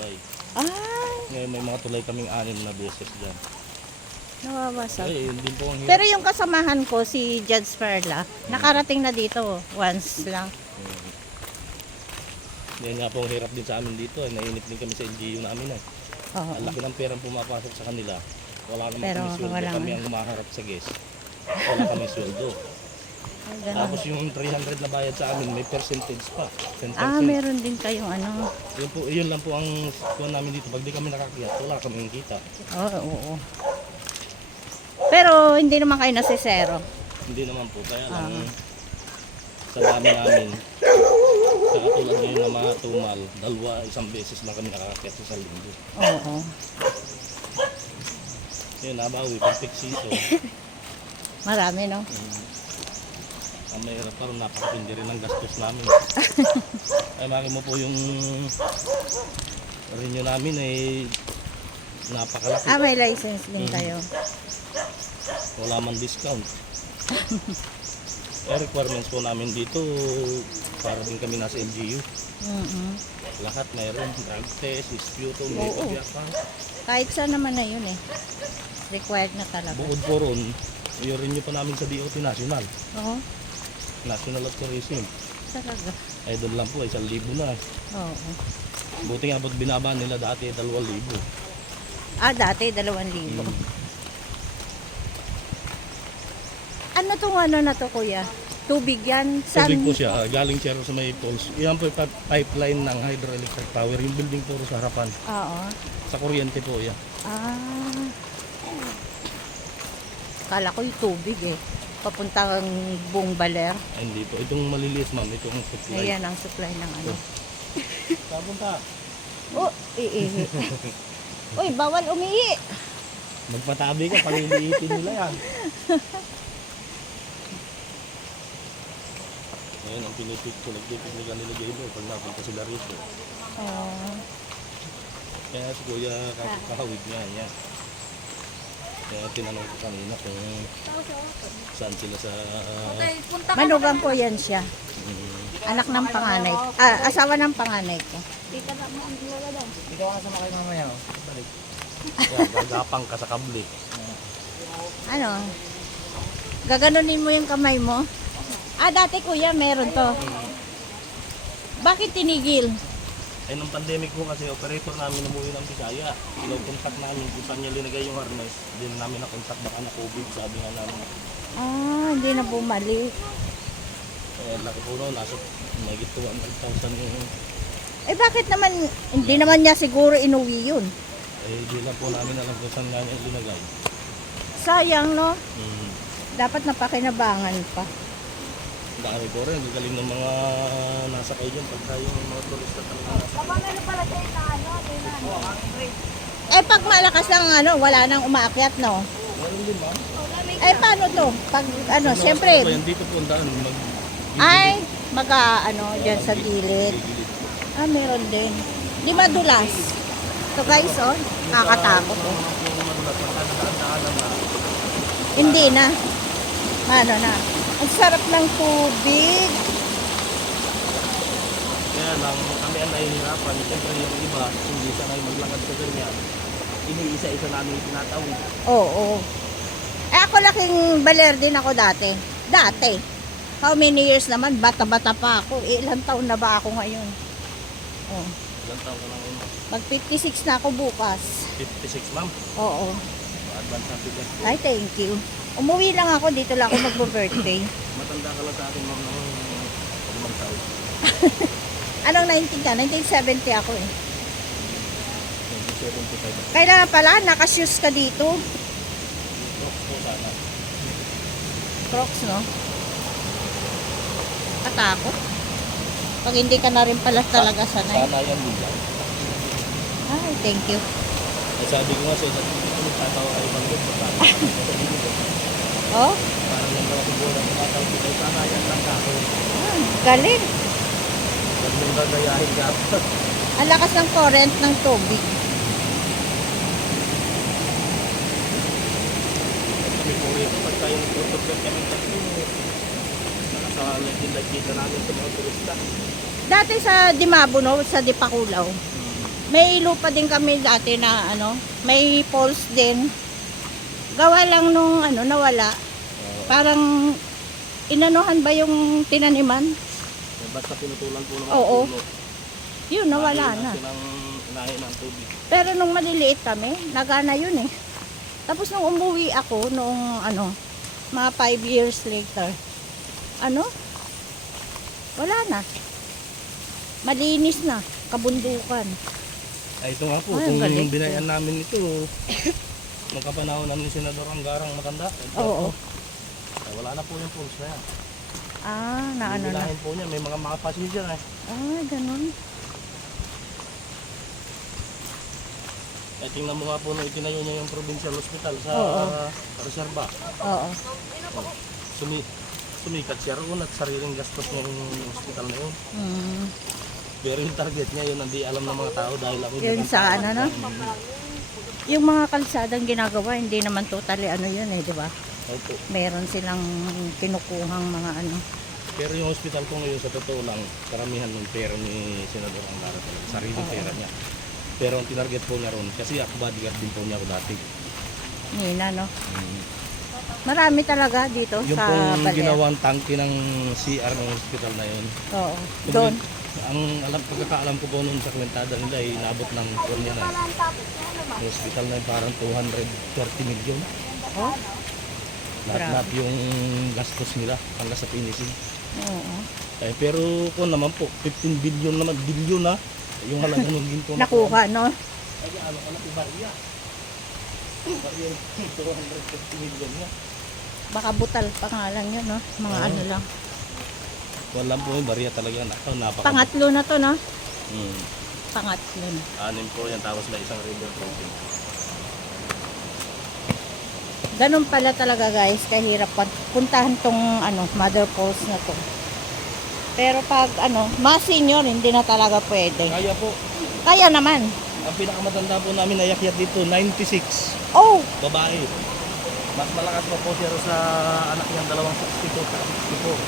tulay. Ay, Ngayon may mga tulay kaming 6 na beses dyan. nawawasak. Yun din po ang hirap. Pero yung kasamahan ko, si Judge Perla, nakarating na dito once lang. Yan nga po ang hirap din sa amin dito. Nainip din kami sa LGU namin. Oo. Ang laki ng perang pumapasok sa kanila. Wala naman Pero kami sweldo. walang Kami ang humaharap sa guest. Wala kami sweldo. Ay, ganun. Tapos yung 300 na bayad sa amin, may percentage pa. 10%. Meron din kayong ano. Yun lang po ang kuha namin dito. Pag di kami nakakiyat, wala kami kita. Oo. Pero hindi naman kayo nasisero. Hindi naman po. Kaya lang sa dami namin, sa katulad ngayon na mga tumal, isang beses lang kami nakakiyat sa linggo. Oo. Yun, nabawi, pag piksito. Marami, no? Ang mahirap pa rin, napakapindi rin ang gastos namin. Ay, maki mo po yung renew namin ay napakalaki. May license din kayo. Wala man discount. Requirements po namin dito, para din kami nasa LGU. Lahat mayroon, drug test, sputum, may Oo. pag-account. Kahit saan naman na yun required na talaga. Bukod po ron, yung renew pa namin sa DOT National. Oo. National of Tourism. Talaga. Ay doon lang po, 1,000 na. Oo. Buti nga ba't binaba nila dati 2,000. Dati 2,000. Ano tong ano na to, kuya? Tubig yan? Tubig po siya, galing siya sa may poles. Yan po yung pipeline ng hydroelectric power. Yung building po sa harapan. Oo. Sa kuryente po yan. Kala ko yung tubig papuntang buong baler. Ay, hindi po. Itong maliliit ma'am, itong supply. Ayan ang supply ng ano. Papunta. Iihi. Uy, bawal umihi. Magpatabi ka, paliliitin nila yan. Ayan ang pinipicture. Nagpipig nila nilagay mo pag napunta sila rito. Kaya si Kuya kahawig niya. Yan. Kaya tinanong ko kanina kung saan sila sa... Manugang ko yan siya. Anak ng panganay. Asawa ng panganay ko. Dito na mo ang lalabas. Dito ka sa makay mamaya. Balik. Yan, gagapang ka sa kabli. Ano? Gaganunin mo yung kamay mo? Dati kuya, meron to. Bakit tinigil? Ay, nung pandemic po kasi, operator namin umuwi ng Bisaya. Contact namin kung saan niya linagay yung harness. Hindi na namin na-contact baka na COVID, sabi nga namin. Hindi na bumalik. Laki po noon, nasa may 200,000 yung... Bakit naman, hindi naman niya siguro inuwi yun? Hindi na po namin alam kung saan nga niya linagay. Sayang, no? Dapat napakinabangan pa. Dami po rin, galing ng mga nasa kayo dyan pagka yung mga turista talaga nasa. Ano pala tayo na ano? Pag malakas lang wala nang umaakyat, no? Meron din ma'am. Paano to? Pag siyempre, Dito po ang daan, dyan sa gilid. Meron din. Di madulas. So guys, nakakatakot. Hindi na. Ano na. Ang sarap ng tubig. Kaya lang, kami ang nahihirapan. Siyempre yung iba, hindi sanay maglakad sa ganyan. Iniisa-isa namin itinatawid. Oo. Ako laking baler din ako dati. How many years naman? Bata-bata pa ako. Ilang taon na ba ako ngayon? Ilang taon ka lang yun? Mag 56 na ako bukas. 56 ma'am. Oo. Advance happy birthday. Ay, thank you. Umuwi lang ako. Dito lang ako magbo-birthday. Matanda ka lang sa akin ma'am ng 5 taon. Anong 19 ka? 1970 ako 75. Kailangan pala, nakashoes ka dito. Crocs po sana. Crocs, no? Katakot. Pag hindi ka na rin pala talaga sanay. Sana yan din lang. Ay, thank you. Ay sabi ko nga sa isa, tatawa kayo pang doon. Oh? Parang yung mga siguro na tumatawag dito. Sana yan lang ako. Galing. Huwag mong gagayahin ka. Ang lakas ng current ng tubig. Kami po rin. Pagka yung tutugan kami tatlo, nakasalit din kita namin sa mga turista. Dati sa Dimabo, no? Sa Dipakulaw. May lupa din kami dati na ano, may poles din. Gawa lang nung ano, nawala. Parang inanuhan ba yung tinaniman? Basta pinutulan po ng mga Oo. puno. Yun, nawala Lagi na. silang inahin ng tubig. Pero nung maliliit kami, nagana yun eh. Tapos nung umuwi ako, noong ano, mga 5 years later, ano? Wala na. Malinis na, kabundukan. Ay, ito nga po, Ay, ang kung galing. binayan namin ito, nung kapanahon namin ni Senador Anggarang matanda, Oo. ay, wala na po yung pulse na yan. Ah, na ano na. Bibilahin po niya, may mga makapasin dyan eh. Ah, ganun. Ay, tingnan mo nga po nung itinayo niya yung provincial hospital sa Oo. Reserva. Oo. Sumikat siya roon at sariling gastos niya yung hospital na yun. Mm. Pero yung target niya yun, hindi alam ng mga tao dahil ako Yun sa ano, no? Yung mga kalsadang ginagawa, hindi naman totally ano yun eh, di ba? Opo. Meron silang kinukuhang mga ano. Pero yung hospital ko ngayon, sa totoo lang, karamihan ng pera ni Senador Angara talaga, sariling Oo. pera niya. Pero ang tinarget po niya ron, kasi ako bodyguard din po niya ako dati. Nina, no? Marami talaga dito Yung sa pong Baler. ginawang tangke ng CR ng hospital na yun. Oo. Doon. Ang pagkakaalam ko po noon sa kwentada nila ay inabot ng Korea na. Yung hospital na yun parang 230 million. Oh. Lahat-lahat yung gastos nila hanggang sa finishing. Oo. Eh, pero kung naman po, 15 billion na yung halaga ng ginto. Nakuha, no? Ay, ano ka na po, Barya? Barya, 250 million nga. Baka butal pangalan yun, no? Mga Oo. ano lang. Wala po yung Barya talaga. Napaka. Pangatlo na to, no? Hmm. Pangatlo na. 6 po yan, tapos may isang river crossing. Ganun pala talaga guys, kahirap puntahan tong ano, mother falls na to. Pero pag ano, mas senior, hindi na talaga pwede. Kaya po, Kaya naman. ang pinakamatanda po namin na yakyat dito, 96. Oh, Babae. Mas malakas pa po siya sa anak niyang dalawang 62 at 64.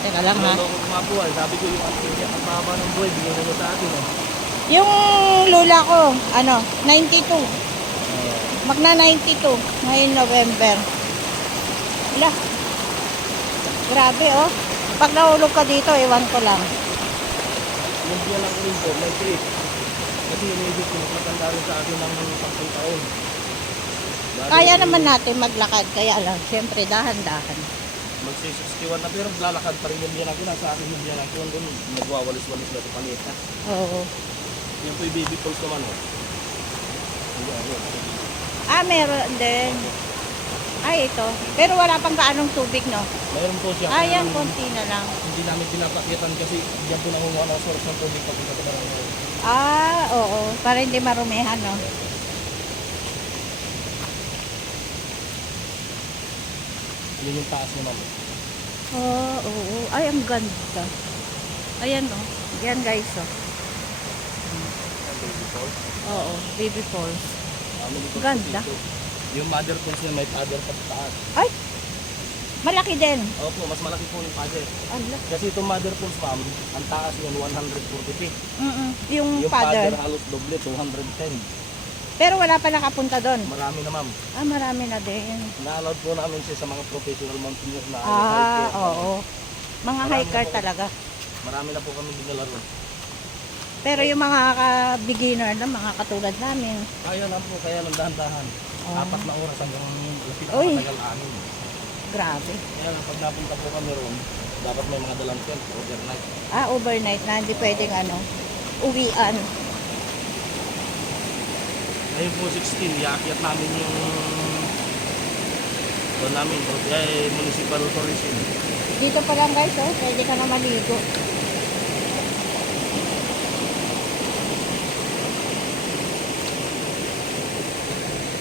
teka lang ha. Naloko ko nga po ay, sabi ko yung anak niya, ang baba ng buhay, bigyan niyo sa akin eh. Yung lula ko, ano, 92. Magna 92 ngayon November. Wala. Grabe oh. Pag nahulog ka dito, ewan ko lang. Yung biya lang ko rin po, 98. Kasi yung medyo ko, matanda rin sa akin ng 10 taon. Dahil Kaya naman natin maglakad, kaya lang, syempre dahan-dahan. Magsi-61 na pero lalakad pa rin yung biya natin. Sa akin yung biya natin, doon nagwawalis-walis na sa palita. Oo. Yung po yung baby pulse naman oh. Yan. Ah, meron din. Ay, ito. Pero wala pang kaanong tubig, no? Mayroon po siya. Ah, yan, Kaya konti na lang. hindi namin pinapakitan kasi diyan po nangunguha ng source ng tubig pag ito na lang. Ah, oo. Para hindi marumihan, no? Yun yung taas naman. Oo, oo. Ay, ang ganda. Ayan, oh. Yan, guys, oh. Baby pulse. Oo, baby falls. Family pulse Ganda. dito. Yung mother pulse niya may father pa sa taas. Ay! Malaki din. Opo, mas malaki po yung father. Ala. Kasi itong mother pulse ma'am, ang taas niyan 140 feet. Yung Yung father. father halos doble, 210. Pero wala pa nakapunta doon. Marami na ma'am. Ah, marami na din. Na-allowed po namin siya sa mga professional mountaineers na Ah, hiker. oo. Mga Marami hiker na po. talaga. Marami na po kami dinala ron. Pero yung mga beginner na, mga katulad namin. Kaya lang po, kaya lang dahan-dahan. Oh. 4 na oras hanggang lapit na Uy. matagal amin. Grabe. Kaya lang pag napunta po kami ron, dapat may mga dalang tent overnight. Ah, overnight na. Hindi pwedeng ano, uwian. Ngayon po 16, iakyat namin yung doon namin, municipal tourism. Dito pa lang guys, oh. Pwede ka na maligo.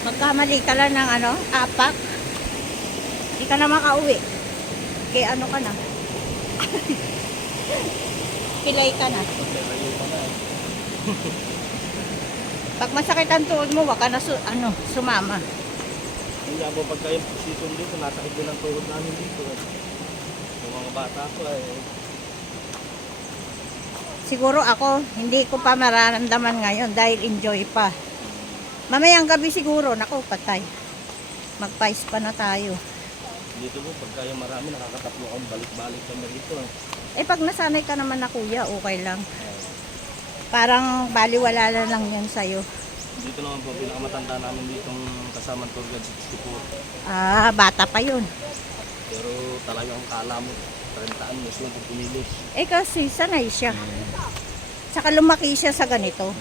Magkamali ka lang ng ano, apak. Hindi ka na makauwi. Kaya ano ka na. Pilay ka na. Magkakayo pa na eh. Pag masakit ang tuhod mo, wag ka na sumama. Yung nga po pagka yung season dito, nasakit din ang tuhod namin dito. Yung mga bata ko Siguro ako, hindi ko pa mararamdaman ngayon dahil enjoy pa. Mamayang gabi siguro, naku, patay. Magpais pa na tayo. Dito po, pagka yung marami, nakakatatlo akong balik-balik kami rito. Eh pag nasanay ka naman na kuya, okay lang. Parang baliwala na lang yan sa'yo. Dito naman po, pinakamatanda namin ditong kasamang tour guide 64. Ah, bata pa yun. Pero talagang kala mo, 30 anos lang kung pumilis. Eh kasi sanay siya. Saka lumaki siya sa ganito.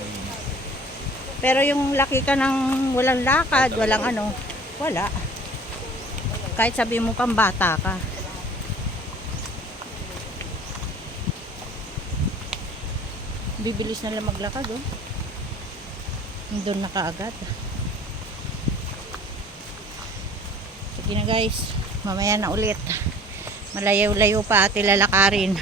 Pero yung laki ka ng walang lakad, walang ano, wala. Kahit sabi mo pang bata ka. Bibilis na lang maglakad, oh. Doon na kaagad. Sige na guys, mamaya na ulit. Malayo-layo pa ati lalakarin.